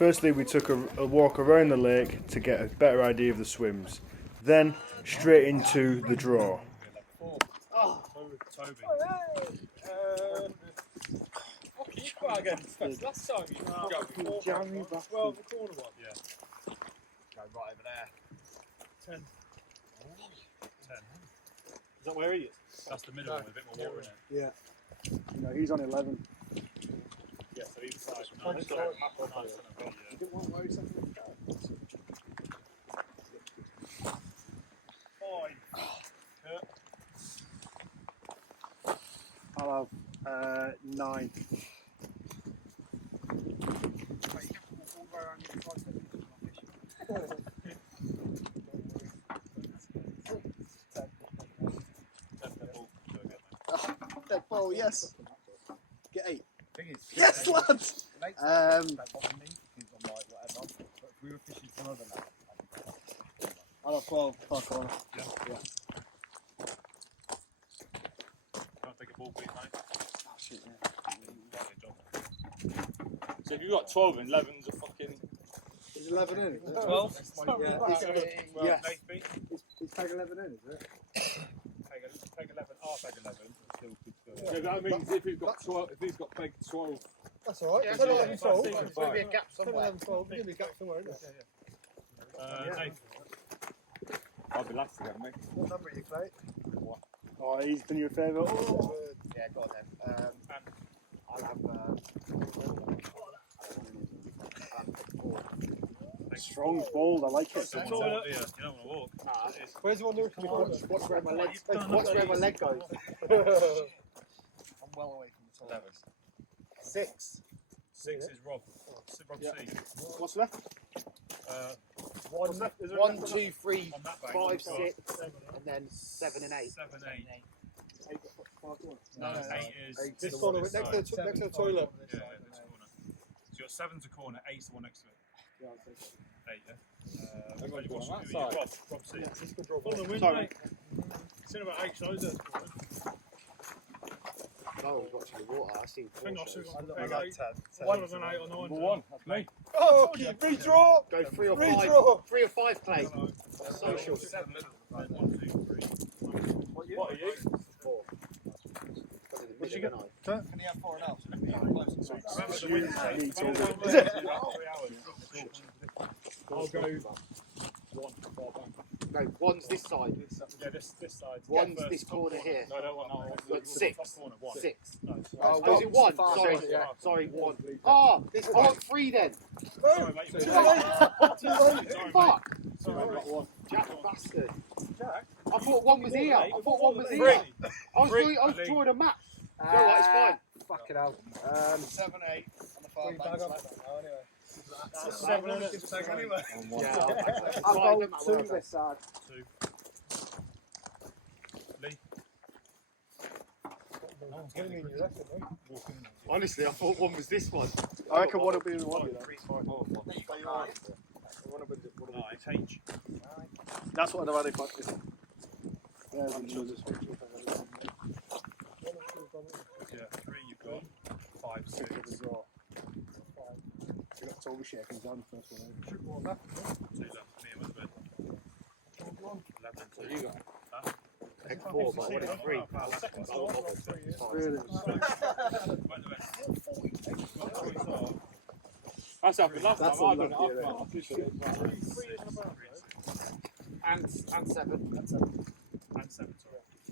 Firstly, we took a walk around the lake to get a better idea of the swims. Then, straight into the draw. Toby. You got against last time you got January, the corner one. Yeah. Go right over there. 10. 10. Is that where he is? That's the middle one with a bit more water in it. Yeah. No, he's on 11. Yeah, so either side. Nice. You didn't want to worry something? 5. I'll have 9. Dead ball, yes. Get 8. Yes, lads! I'll have 12 far corner. Yeah. Can't take a ball, please, mate. Oh, shit, yeah. So if you've got 12 and 11's a fucking... Is 11 in? 12? Yeah. Yes. Is tag 11 in, is it? Peg 11, half peg 11. Still good to go. Yeah, that means if he's got 12, if he's got peg 12... That's alright. Yeah, 10, 11, 12. There's There's going to be a gap somewhere. 10, 11, 12. There's going to be a gap somewhere, isn't there? Nathan. I'll be last again, mate. What number are you, Clay? Oh, he's done you a favour. Oh. Yeah, go on then. I'll have 4. Strong, bold, I like it. You don't want to walk. Where's the one there? Watch where my leg goes. I'm well away from the top. 6. 6 is Rob. Rob C. What's left? One, left? Is there 1, another 2, 3, on that bank? 5, 6, and then 7 and 8. 7, 8. No, 8 is This corner, next to the toilet. Yeah, this corner. So your 7's a corner, 8's the one next to it. 8, yeah. Rob C. On the wind, mate. It's in about 8 sides. No, we've got to the water. I've seen 4 shows. I got 10. One was an 8 or 9. Number 1, that's me. Oh, keep redraw! Go 3 or 5. Redraw! 3 or 5, Clay. Social. 7, 1, 2, 3. What are you? 4. What did you get? Can you have 4 and out? Is it? I'll go 1 far back. No, 1's this side. Yeah, this side. 1's this corner here. No, I don't want that one. 6. Corner, 1. 6. No. Oh, is it 1? Sorry, sorry, 1. Ah, I want 3 then. Sorry, mate. Fuck! Sorry, I've got 1. Jack bastard. Jack? I thought 1 was here. I thought 1 was here. I was drawing a map. You know what, it's fine. Fucking hell. 7, 8 on the far back. That's 7 and it's anyway. Yeah, I'll go 2 this side. 2. Lee? honestly, I thought 1 was this one. I reckon 1 will be the one. 3, 5, 4. No, it's H. That's what I'd have had if I could. Yeah, 3 you've got. 5, 6. You got Toby shaking down the first one. 2 left. Me and Elizabeth. 11, 2. You got it? Huh? 4, but I wanted 3. Really? That's happened last time. I've done it unlucky, officially. And 7. And 7, sorry.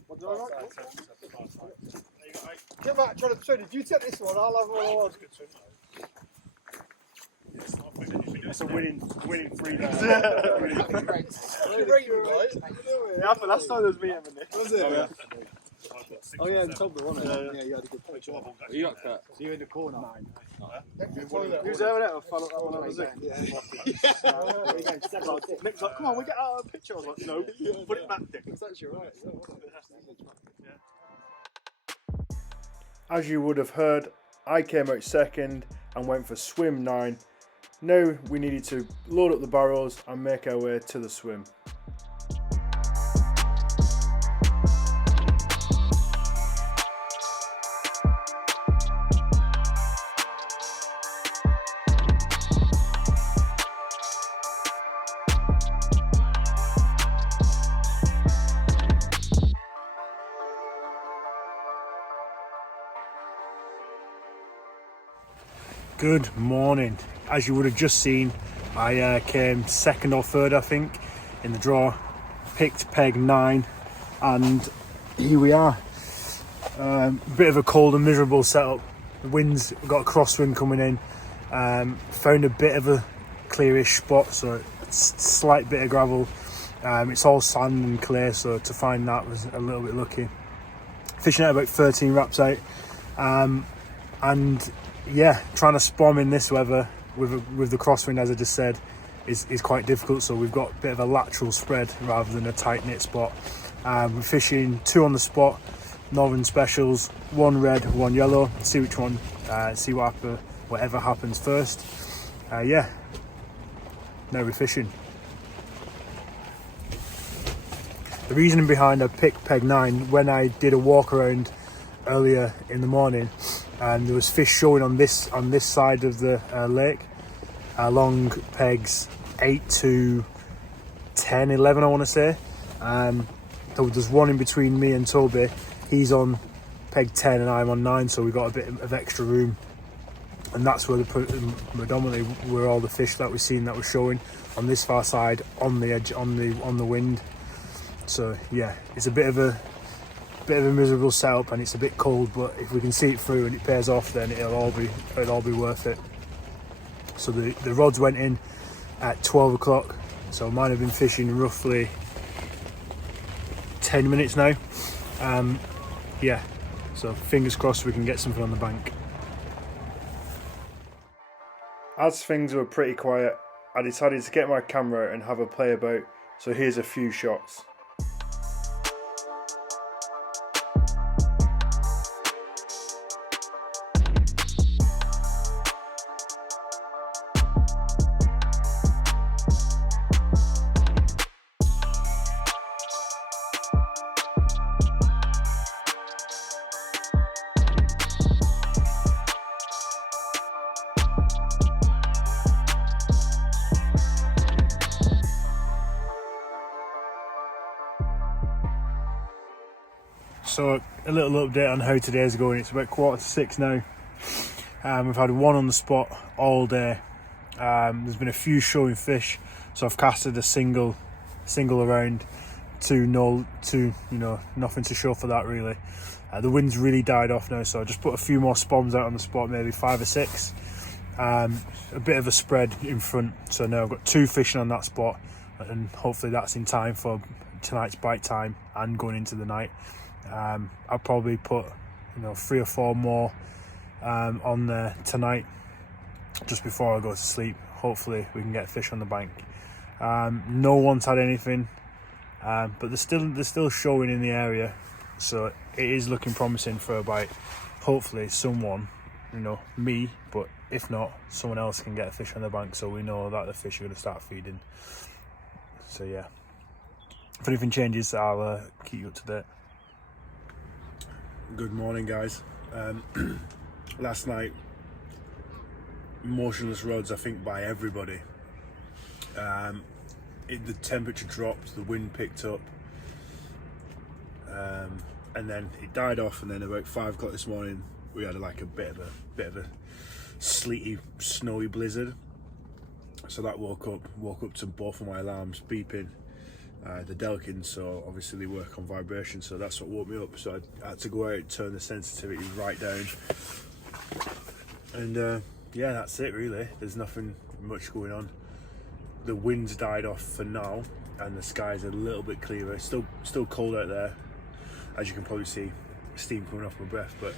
What do I like? 7. Get back, try to trade. If you take this one, I'll have one I want. It's a winning 3 days. Yeah, but last time there was me and Nick. Was it? Oh, yeah, and Toby won it. Yeah, you had a good play. You got cut. So you're in the corner. 9. Who's over there? I'll follow that one up, was it? Nick's like, come on, we get out of the picture. I was like, no, put it back, Dick. It's actually right. As you would have heard, I came out second and went for swim 9. Now we needed to load up the barrels and make our way to the swim. Good morning. As you would have just seen, I came second or third, I think, in the draw. Picked peg 9, and here we are. Bit of a cold and miserable setup. The wind's got a crosswind coming in. Found a bit of a clearish spot, so it's a slight bit of gravel. It's all sand and clay, so to find that was a little bit lucky. Fishing at about 13 wraps out, and yeah, trying to spawn in this weather with the crosswind, as I just said, is quite difficult. So we've got a bit of a lateral spread rather than a tight knit spot. We're fishing 2 on the spot, Northern Specials, 1 red, 1 yellow. See which one, see whatever happens first. Yeah, now we're fishing. The reasoning behind I picked peg 9, when I did a walk around earlier in the morning, and there was fish showing on this side of the lake along pegs 8 to 10, 11, I want to say. There's one in between me and Toby. He's on peg 10 and I'm on 9, so we've got a bit of extra room, and that's where predominantly were all the fish that we've seen that were showing on this far side on the edge, on the wind. So yeah, it's a bit of a miserable setup, and it's a bit cold, but if we can see it through and it pays off, then it'll all be worth it. So the rods went in at 12 o'clock, so I might have been fishing roughly 10 minutes now. Yeah, so fingers crossed we can get something on the bank. As things were pretty quiet, I decided to get my camera and have a play about, so here's a few shots. So a little update on how today's going. It's about 5:45 now. We've had 1 on the spot all day. There's been a few showing fish, so I've casted a single around to nothing to show for that really. The wind's really died off now, so I just put a few more spawns out on the spot, maybe 5 or 6. A bit of a spread in front, so now I've got 2 fishing on that spot, and hopefully that's in time for tonight's bite time and going into the night. I'll probably put 3 or 4 more on there tonight just before I go to sleep. Hopefully we can get a fish on the bank. No one's had anything, but they're still showing in the area, so it is looking promising for a bite. Hopefully someone, me, but if not, someone else can get a fish on the bank, so we know that the fish are going to start feeding. So yeah, if anything changes, I'll keep you up to date. Good morning, guys. Last night, motionless rods, I think, by everybody. The temperature dropped, the wind picked up, and then it died off. And then about 5 o'clock this morning, we had like a bit of a sleety, snowy blizzard. So that woke up to both of my alarms beeping. The Delkins, so obviously they work on vibration, so that's what woke me up. So I had to go out, turn the sensitivity right down, and yeah, that's it really. There's nothing much going on. The wind's died off for now, and the sky's a little bit clearer. Still cold out there, as you can probably see, steam coming off my breath. But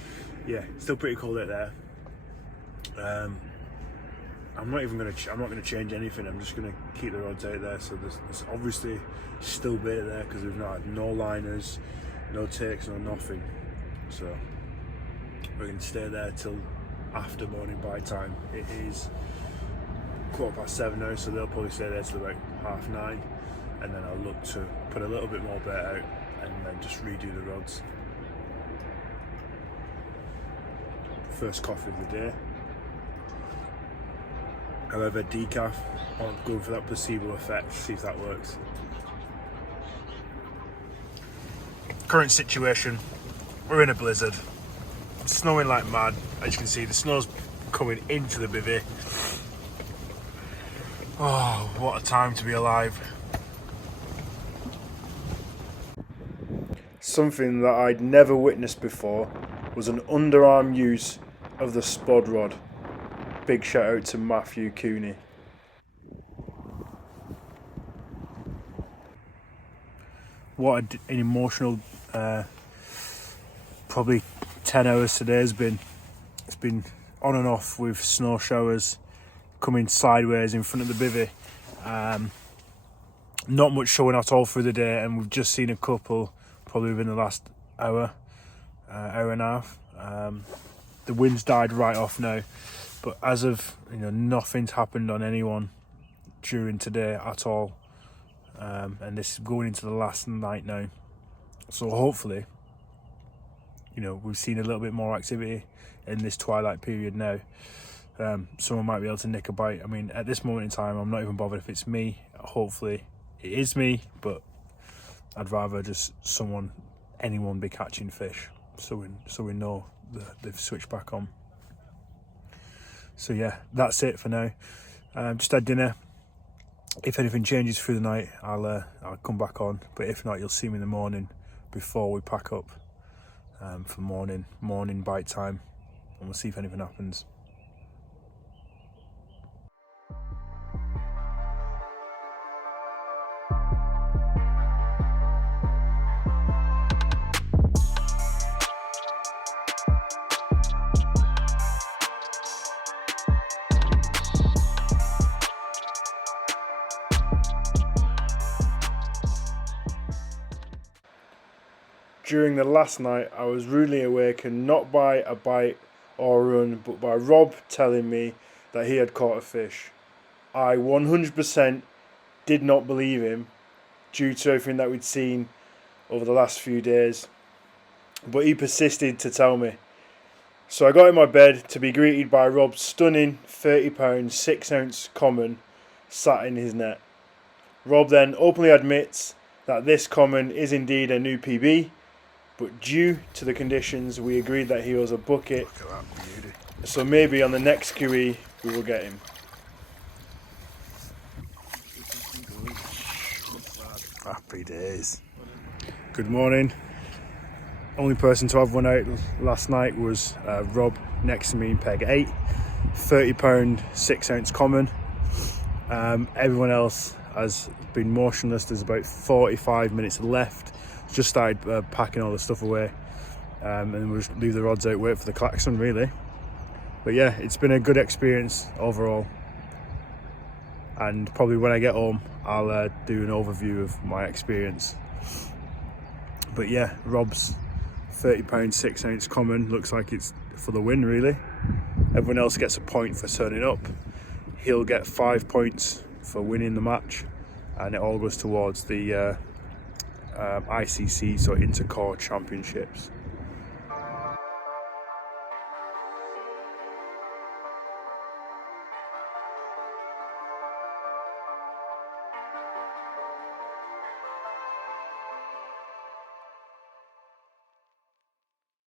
yeah, still pretty cold out there. I'm not going to change anything. I'm just going to keep the rods out there. So there's obviously still bait there because we've not had no liners, no takes, no nothing. So we're going to stay there till after morning bite time. It is 7:15 now, so they'll probably stay there till about 9:30, and then I'll look to put a little bit more bait out and then just redo the rods. First coffee of the day. However, decaf, I'm going for that placebo effect, see if that works. Current situation, we're in a blizzard. It's snowing like mad. As you can see, the snow's coming into the bivvy. Oh, what a time to be alive. Something that I'd never witnessed before was an underarm use of the spod rod. Big shout out to Matthew Cooney. What an emotional, probably 10 hours today has been. It's been on and off with snow showers coming sideways in front of the bivvy. Not much showing at all through the day, and we've just seen a couple probably within the last hour and a half. The wind's died right off now, but as of nothing's happened on anyone during today at all. And this is going into the last night now, so hopefully we've seen a little bit more activity in this twilight period now. Someone might be able to nick a bite. I mean, at this moment in time, I'm not even bothered if it's me. Hopefully it is me, but I'd rather just anyone be catching fish, so we know that they've switched back on. So yeah, that's it for now. Just had dinner. If anything changes through the night, I'll come back on. But if not, you'll see me in the morning before we pack up for morning bite time, and we'll see if anything happens. During the last night, I was rudely awakened not by a bite or a run, but by Rob telling me that he had caught a fish. I 100% did not believe him due to everything that we'd seen over the last few days, but he persisted to tell me. So I got in my bed to be greeted by Rob's stunning 30-pound 6-ounce common sat in his net. Rob then openly admits that this common is indeed a new PB, but due to the conditions, we agreed that he was a bucket. Look at that beauty. So maybe on the next QE, we will get him. Happy days. Good morning. Only person to have one out last night was Rob next to me in peg 8. 30-pound 6-ounce common. Everyone else has been motionless. There's about 45 minutes left. Just started packing all the stuff away, and we'll just leave the rods out, wait for the klaxon really. But yeah, it's been a good experience overall, and probably when I get home I'll do an overview of my experience. But yeah, Rob's 30-pound 6-ounce common looks like it's for the win really. Everyone else gets a point for turning up. He'll get 5 points for winning the match, and it all goes towards the ICC, so Intercore Championships.